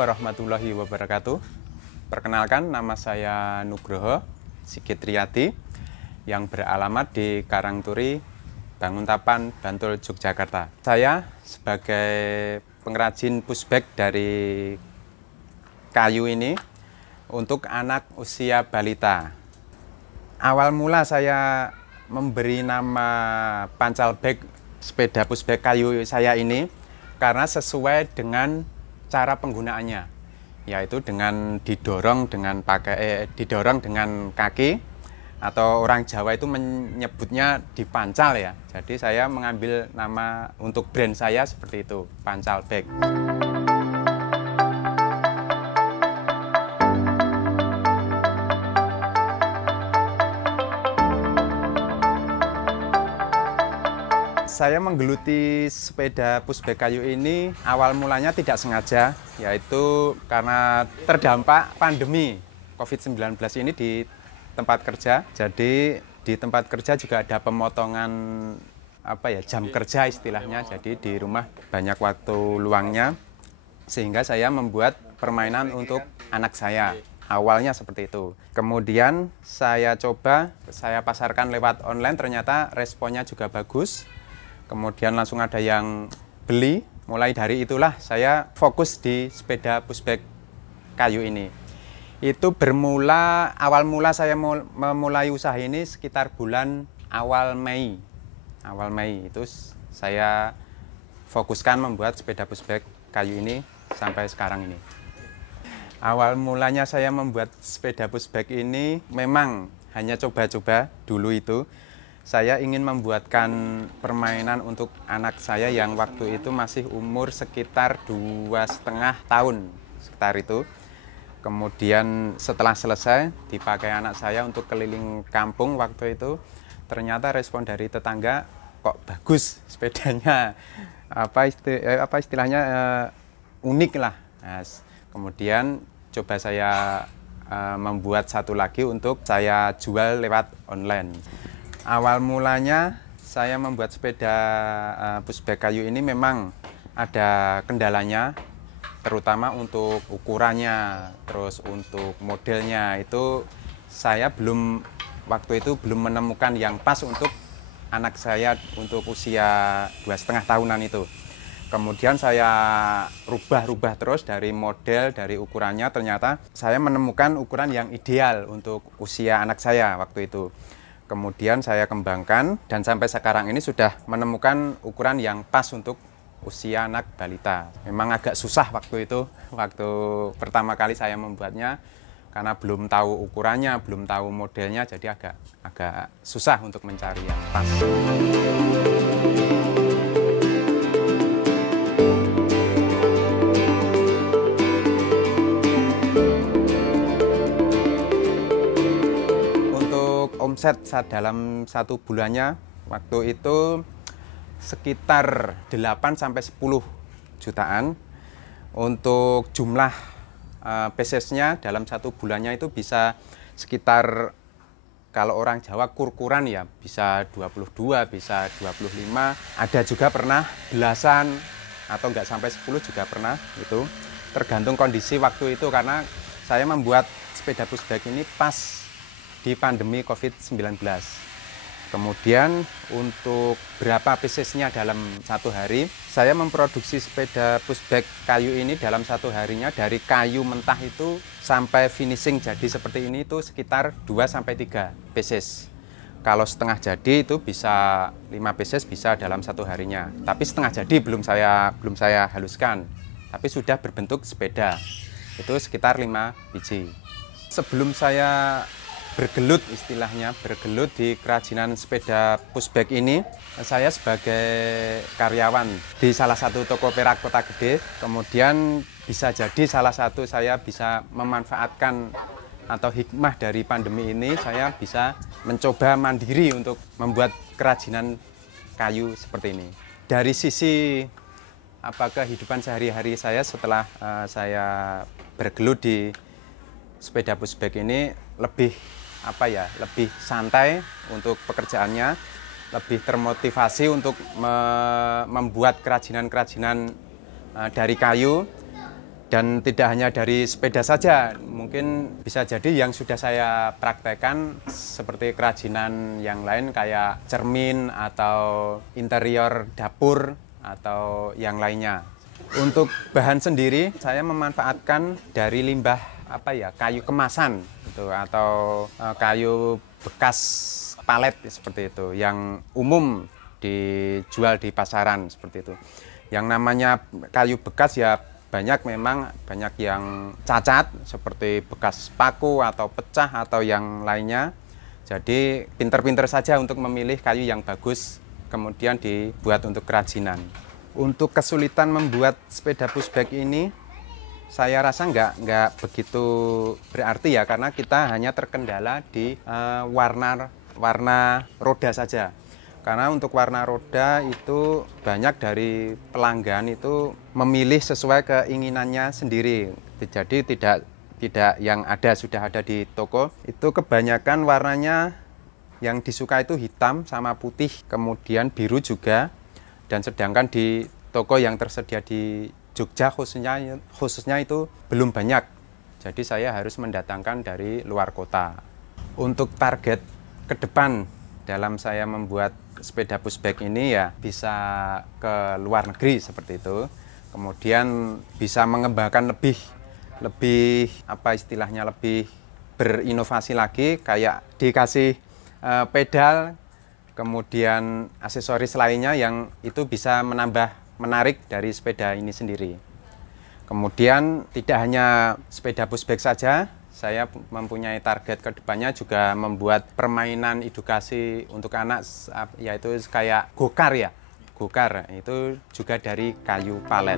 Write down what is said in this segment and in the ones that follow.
warahmatullahi wabarakatuh. Perkenalkan, nama saya Nugroho Sigit Riyadi yang beralamat di Karangturi, Banguntapan, Bantul, Yogyakarta. Saya sebagai pengrajin pushback dari kayu ini untuk anak usia balita. Awal mula saya memberi nama pancal bag sepeda pushback kayu saya ini karena sesuai dengan cara penggunaannya, yaitu dengan didorong dengan kaki, atau orang Jawa itu menyebutnya dipancal ya. Jadi saya mengambil nama untuk brand saya seperti itu, pancal bag. Saya menggeluti sepeda pushback kayu ini awal mulanya tidak sengaja, yaitu karena terdampak pandemi COVID-19 ini di tempat kerja. Jadi di tempat kerja juga ada pemotongan jam kerja istilahnya. Jadi di rumah banyak waktu luangnya, sehingga saya membuat permainan untuk anak saya. Awalnya seperti itu. Kemudian saya coba, saya pasarkan lewat online, ternyata responnya juga bagus. Kemudian langsung ada yang beli. Mulai dari itulah saya fokus di sepeda pushback kayu ini. Itu bermula, awal mula saya memulai usaha ini sekitar bulan awal Mei. Awal Mei itu saya fokuskan membuat sepeda pushback kayu ini sampai sekarang ini. Awal mulanya saya membuat sepeda pushback ini memang hanya coba-coba dulu itu. Saya ingin membuatkan permainan untuk anak saya yang waktu itu masih umur sekitar 2,5 tahun, sekitar itu. Kemudian setelah selesai dipakai anak saya untuk keliling kampung waktu itu, ternyata respon dari tetangga, kok bagus sepedanya, istilahnya unik lah. Nah, kemudian coba saya membuat satu lagi untuk saya jual lewat online. Awal mulanya saya membuat sepeda pushback kayu ini memang ada kendalanya, terutama untuk ukurannya, terus untuk modelnya itu saya waktu itu belum menemukan yang pas untuk anak saya untuk usia 2,5 tahunan itu. Kemudian saya rubah terus dari model, dari ukurannya, ternyata saya menemukan ukuran yang ideal untuk usia anak saya waktu itu. Kemudian saya kembangkan dan sampai sekarang ini sudah menemukan ukuran yang pas untuk usia anak balita. Memang agak susah waktu itu, waktu pertama kali saya membuatnya, karena belum tahu ukurannya, belum tahu modelnya, jadi agak susah untuk mencari yang pas. Omset dalam satu bulannya waktu itu sekitar 8–10 jutaan. Untuk jumlah pieces-nya dalam satu bulannya itu bisa sekitar, kalau orang Jawa kurkuran ya, bisa 22, bisa 25. Ada juga pernah belasan atau enggak sampai 10 juga pernah, itu tergantung kondisi waktu itu, karena saya membuat sepeda pushback ini pas di pandemi COVID-19. Kemudian untuk berapa piecesnya dalam satu hari, saya memproduksi sepeda pushback kayu ini dalam satu harinya, dari kayu mentah itu sampai finishing jadi seperti ini itu sekitar 2–3 pieces. Kalau setengah jadi itu bisa 5 pieces bisa dalam satu harinya. Tapi setengah jadi belum saya haluskan, tapi sudah berbentuk sepeda. Itu sekitar 5 biji. Sebelum saya bergelut, istilahnya bergelut di kerajinan sepeda pushback ini, saya sebagai karyawan di salah satu toko perak Kota Gede. Kemudian bisa jadi salah satu saya bisa memanfaatkan atau hikmah dari pandemi ini, saya bisa mencoba mandiri untuk membuat kerajinan kayu seperti ini. Dari sisi kehidupan sehari-hari saya setelah saya bergelut di sepeda pushback ini, lebih lebih santai untuk pekerjaannya, lebih termotivasi untuk membuat kerajinan-kerajinan dari kayu. Dan tidak hanya dari sepeda saja, mungkin bisa jadi yang sudah saya praktekkan seperti kerajinan yang lain kayak cermin atau interior dapur atau yang lainnya. Untuk bahan sendiri saya memanfaatkan dari limbah kayu kemasan gitu, atau kayu bekas palet seperti itu yang umum dijual di pasaran seperti itu. Yang namanya kayu bekas ya banyak yang cacat seperti bekas paku atau pecah atau yang lainnya. Jadi pinter-pinter saja untuk memilih kayu yang bagus kemudian dibuat untuk kerajinan. Untuk kesulitan membuat sepeda pushback ini saya rasa nggak begitu berarti ya, karena kita hanya terkendala di warna roda saja. Karena untuk warna roda itu banyak dari pelanggan itu memilih sesuai keinginannya sendiri. Jadi tidak yang sudah ada di toko. Itu kebanyakan warnanya yang disuka itu hitam sama putih, kemudian biru juga. Dan sedangkan di toko yang tersedia di Jogja khususnya itu belum banyak. Jadi saya harus mendatangkan dari luar kota. Untuk target ke depan dalam saya membuat sepeda pushback ini ya bisa ke luar negeri seperti itu. Kemudian bisa mengembangkan lebih berinovasi lagi, kayak dikasih pedal, kemudian aksesoris lainnya yang itu bisa menambah menarik dari sepeda ini sendiri. Kemudian tidak hanya sepeda pushback saja, saya mempunyai target ke depannya juga membuat permainan edukasi untuk anak, yaitu kayak go-kart ya. Go-kart itu juga dari kayu palet.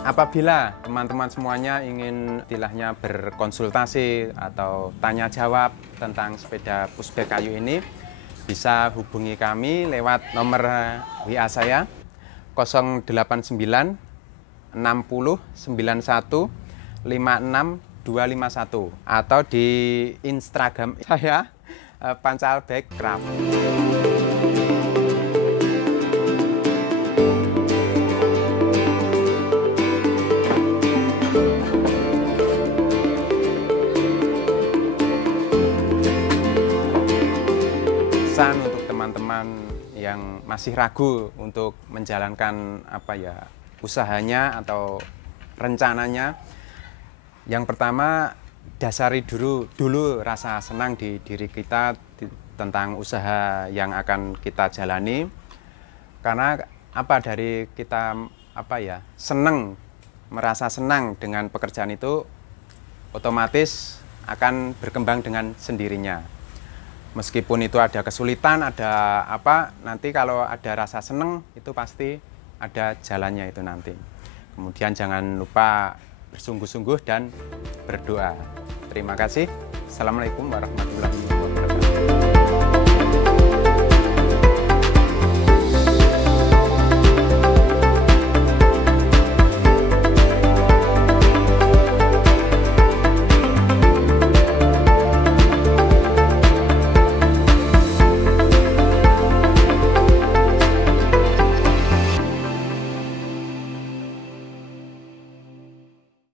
Apabila teman-teman semuanya ingin istilahnya berkonsultasi atau tanya jawab tentang sepeda pushback kayu ini, bisa hubungi kami lewat nomor WA saya 089 60 91 56 251 atau di Instagram saya Pancalbek Craft. Untuk teman-teman yang masih ragu untuk menjalankan usahanya atau rencananya, yang pertama dasari dulu rasa senang di diri kita tentang usaha yang akan kita jalani. Karena dari kita merasa senang dengan pekerjaan itu, otomatis akan berkembang dengan sendirinya. Meskipun itu ada kesulitan, nanti kalau ada rasa seneng itu pasti ada jalannya itu nanti. Kemudian jangan lupa bersungguh-sungguh dan berdoa. Terima kasih. Assalamualaikum warahmatullahi wabarakatuh.